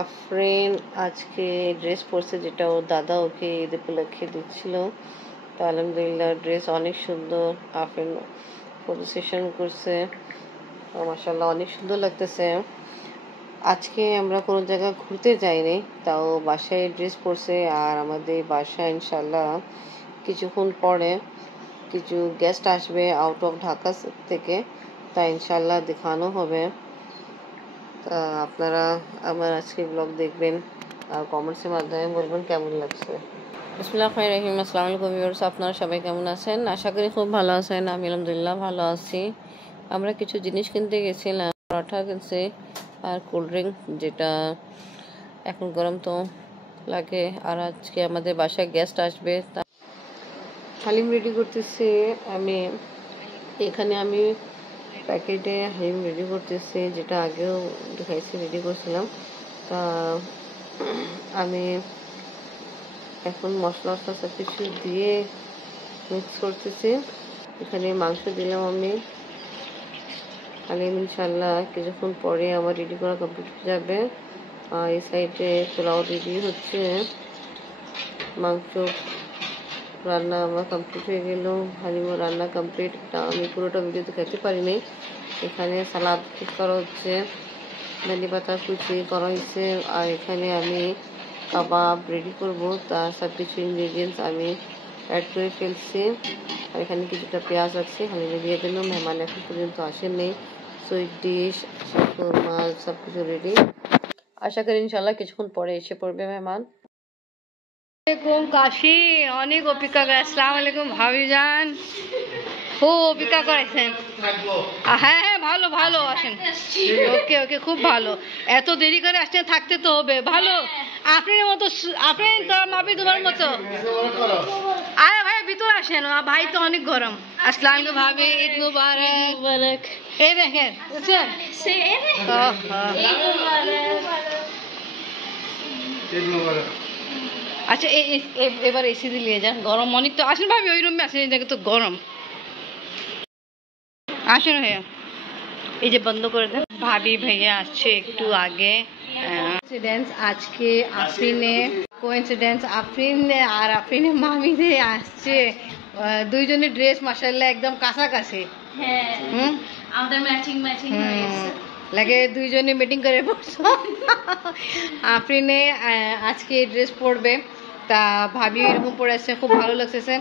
আফরিন আজকে ড্রেস পরছে, যেটা ওর দাদা ওকে ঈদ উপলক্ষে দিচ্ছিল। তো আলহামদুলিল্লাহ ড্রেস অনেক সুন্দর। আফরিন ফটো সেশন করছে, মাশাআল্লাহ অনেক সুন্দর লাগতেছে। আজকে আমরা কোনো জায়গায় ঘুরতে যাইনি, তাও বাসায় ড্রেস পরছে। আর আমাদের বাসায় ইনশাল্লাহ কিছুক্ষণ পরে কিছু গেস্ট আসবে আউট অফ ঢাকা থেকে, তা ইনশাল্লাহ দেখানো হবে। তা আপনারা আমার আজকে ব্লগ দেখবেন আর কমেন্টসের মাধ্যমে বলবেন কেমন লাগছে। বিসমিল্লাহির রহমানির রহিম। আসসালামু আলাইকুম ভিউয়ার্স, আপনারা সবাই কেমন আছেন? আশা করি খুব ভালো আছেন। আমি আলহামদুলিল্লাহ ভালো আছি। আমরা কিছু জিনিস কিনতে গেছিলাম, পরোটা কিনছি আর কোল্ড ড্রিঙ্ক, যেটা এখন গরম তো লাগে। আর আজকে আমাদের বাসায় গেস্ট আসবে, তা হালিম রেডি করতেছি আমি। এখানে আমি প্যাকেটে হালিম রেডি করতেছি, যেটা আগেও দেখাইছি, রেডি করছিলাম। তা আমি এখন মশলা সব কিছু দিয়ে মিক্স করতেছি। এখানে মাংস দিলাম আমি। হালিম ইনশাল্লাহ কিছুক্ষণ পরে আমার রেডি করা কমপ্লিট হয়ে যাবে। এই সাইডে পোলাও রেডি হচ্ছে। মাংস রান্না আমার কমপ্লিট হয়ে গেল, হালিমও রান্না কমপ্লিট। আমি পুরোটা ভিডিওতে খেতে পারিনি। এখানে সালাদ করা হচ্ছে, ধনে পাতা কুচি করা হয়েছে। আর এখানে আমি কাবাব রেডি করব, তার সব কিছু ইনগ্রিডিয়েন্টস আমি অ্যাড করে ফেলছি। আর এখানে কিছুটা পেঁয়াজ আছে হালিমে দিয়ে দিল। মেহমান এখন পর্যন্ত আসেননি। সুইট ডিশ, মাল সব কিছু রেডি। আশা করি ইনশাল্লাহ কিছুক্ষণ পরে এসে পড়বে মেহমান। কাশি অনেক অপেক্ষা করে। আসসালামু আলাইকুম ভাবিজান, খুব অপেক্ষা করেছেন। হ্যাঁ হ্যাঁ, ভালো ভালো আসেন। ওকে ওকে, খুব ভালো। এত দেরি করে আসছেন, থাকতে তো হবে। ভালো আপনার মতো, আপনি তো মাপি তোমার মতো। আরে ভাই ভিতরে আসেন, ভাই তো অনেক গরম। আসসালামু আলাইকুম ভাবি, ঈদ মুবারক। এই দেখেন বুঝছেন, আচ্ছা এবার এসি দিয়ে যান, গরম অনেক তো। আসেন ভাবি, ওই রুমে আসেন, দেখে তো গরম। আসেন ভাইয়া, এই যে বন্ধ করে দেন। ভাবি ভাইয়া আসছে একটু আগে। কোইন্সিডেন্স আজকে আফরিনে, কোইন্সিডেন্স আফরিন আর আফরিনের মামিদের আসছে। দুইজনের ড্রেস মাশাআল্লাহ একদম কাছাকাছি। হ্যাঁ, আমাদের ম্যাচিং ম্যাচিং হয়েছে, লাগে দুইজনে মিটিং করে পড়ছো। আফরিনে আজকে ড্রেস পরবে, তা ভাবি এরকম পরে আসছে, খুব ভালো লাগতেছে।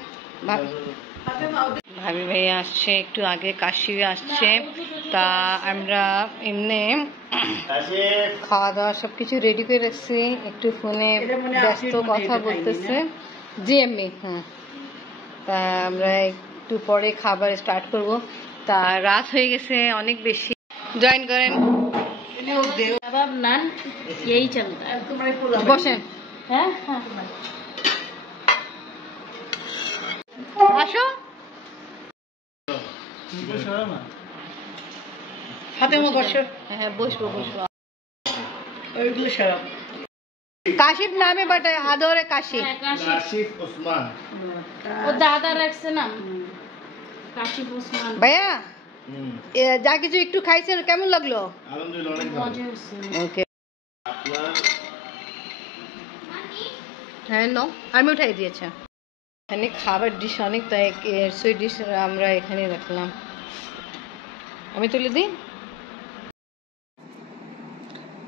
ভাবি ভাইয়া আসছে একটু আগে, কাশি আসছে। তা আমরা এমনি খাওয়া দাওয়া সবকিছু রেডি করে রাখছি, একটু ফোনে ব্যস্ত কথা বলতেছে। জি এমনি, হ্যাঁ। তা আমরা একটু পরে খাবার স্টার্ট করব। তা রাত হয়ে গেছে অনেক বেশি। জয়েন করেন, নান এই চলতা, বসেন। হ্যাঁ হ্যাঁ, আসো। হ্যাঁ বসবো বসবো। কাশিফ নামে, বাট আদরে কাশিফ। কাশিফ ওসমান, ও দাদা রাখছে না কাশিফ ওসমান। ভাইয়া যা কিছু একটু খাইছেন, কেমন লাগলো? আলহামদুলিল্লাহ অনেক ভালো। ওকে, হ্যাঁ নো, আমি উঠাই দিয়েছি। এখানে খাবার ডিশ অনেক, তাই সুইট ডিশ আমরা এখানে রাখলাম। আমি তুলে দিই।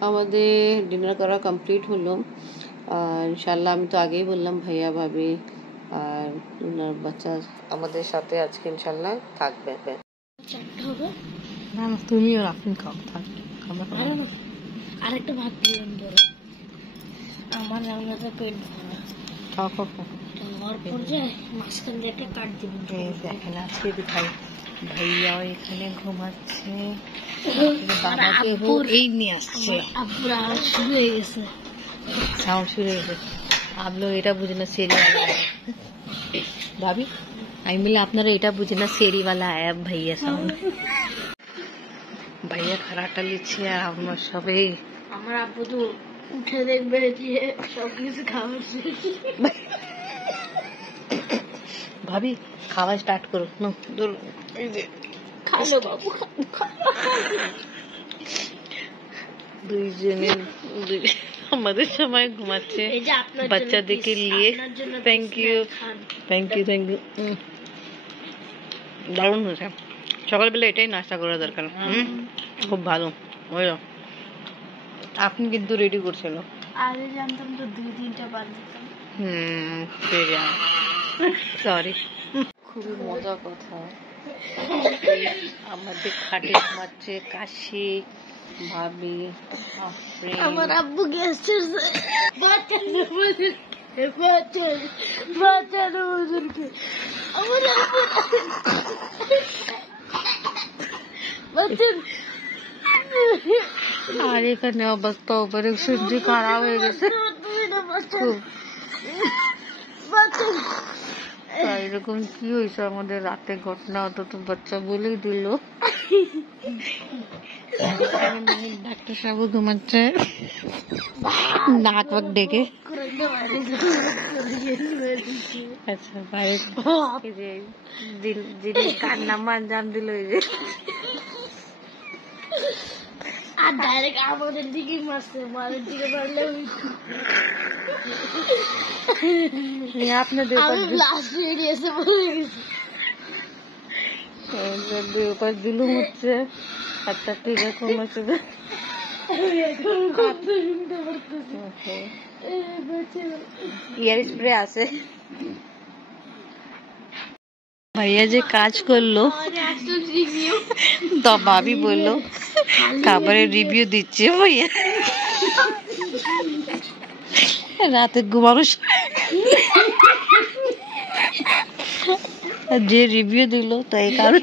আমাদের ডিনার করা কমপ্লিট হলো। ইনশাল্লাহ আমি তো আগেই বললাম ভাইয়া ভাবি আর ওনার বাচ্চা আমাদের সাথে আজকে ইনশাল্লাহ থাকবে। না তুমিও আপনি খাও, থাক খাবার। আরেকটা ভাত দিবেন বড়, আমার রান্নাটা পেট ভরা। খাও খাও খাও। আমার পর্যায়ে মাঝখান দিয়ে একটা কাট দিবেন। দেখেন আজকে খাই। ভাইয়াও এখানে ঘুমাচ্ছে, বাবাকে এই নিয়ে আসছে। আব্বুরা শুরু হয়ে গেছে, সাউন্ড শুরু হয়ে গেছে। আপনি এটা বুঝে না সেরিওয়ালা ভাবি, আমি বলি আপনারা এটা বুঝে না সেরিওয়ালা আয়া ভাইয়া সাউন্ড। ভাইয়া খারাটা লিখছে আর আমরা সবাই, আমার আব্বু তো উঠে দেখবে যে সবকিছু খাওয়াচ্ছে। ভাবি খাওয়া স্টার্ট করো। এই যে খালো বাবু, দুইজনের আমাদের সময় ঘুমাচ্ছে বাচ্চাদেরকে নিয়ে। Thank you thank you thank you. দারুণ হয়েছে, সকালবেলা এটাই নাস্তা করা দরকার। খুব ভালো। ওই আপনি কিন্তু রেডি করছিল। আরে জানতাম তো 2-3টা বানাতাম। সরি। খুবই মজার কথা, আমাদের খাটে ঘুমাচ্ছে কাশি, ভাবি, আমার আব্বু গ্যাস চলছে। আর এখানে অবস্থা উপরে সর্দি খারাপ হয়ে গেছে খুব। এরকম কি হয়েছে আমাদের রাতে ঘটনা, অত তো বাচ্চা বলেই দিল। ডাক্তার সাহেব ঘুমাচ্ছে নাক বাক ডেকে। আচ্ছা বাইরে যিনি কার নাম আঞ্জাম দিল আর ডাইরেক্ট আমাদের দিকে মারছে, মারের দিকে মারলে আপনাদের উপাস দিলুম হচ্ছে। আচ্ছা ঠিক আছে, ইয়ার স্প্রে আছে। ভাইয়া যে কাজ করলো তো ভাবি বললো খাবারের রিভিউ দিচ্ছে ভাইয়া রাতে ঘুমানো যে রিভিউ দিল তো এই কারণে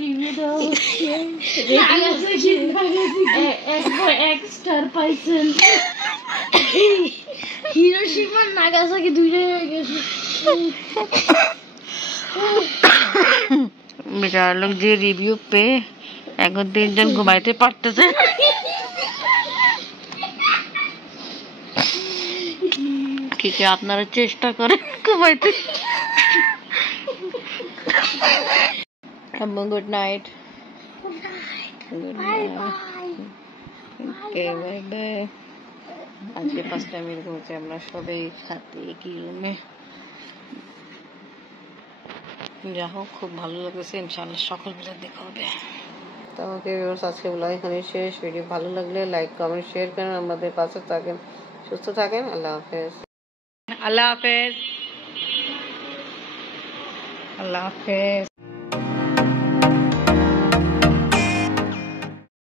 হিরোশিমা নাগাসাকি দুইটাই হয়ে গেছে। বেচারা লোক যে রিভিউ পেয়ে এখন 3 জন ঘুমাইতে পারতেছে। ঠিক আছে, আপনারা চেষ্টা করেন ঘুমাইতে। Good night. Good night. Okay bye bye. আজকে ফার্স্ট টাইম এরকম হচ্ছে, আমরা সবাই সাথে একই রুমে। যা হোক খুব ভালো লাগতেছে, ইনশাআল্লাহ সকালবেলা দেখা হবে। তো ওকে ভিউয়ার্স, আজকে ব্লগ এখানে শেষ। ভিডিও ভালো লাগলে লাইক কমেন্ট শেয়ার করেন, আমাদের পাশে থাকেন, সুস্থ থাকেন। আল্লাহ হাফেজ। আল্লাহ হাফেজ। আল্লাহ হাফেজ।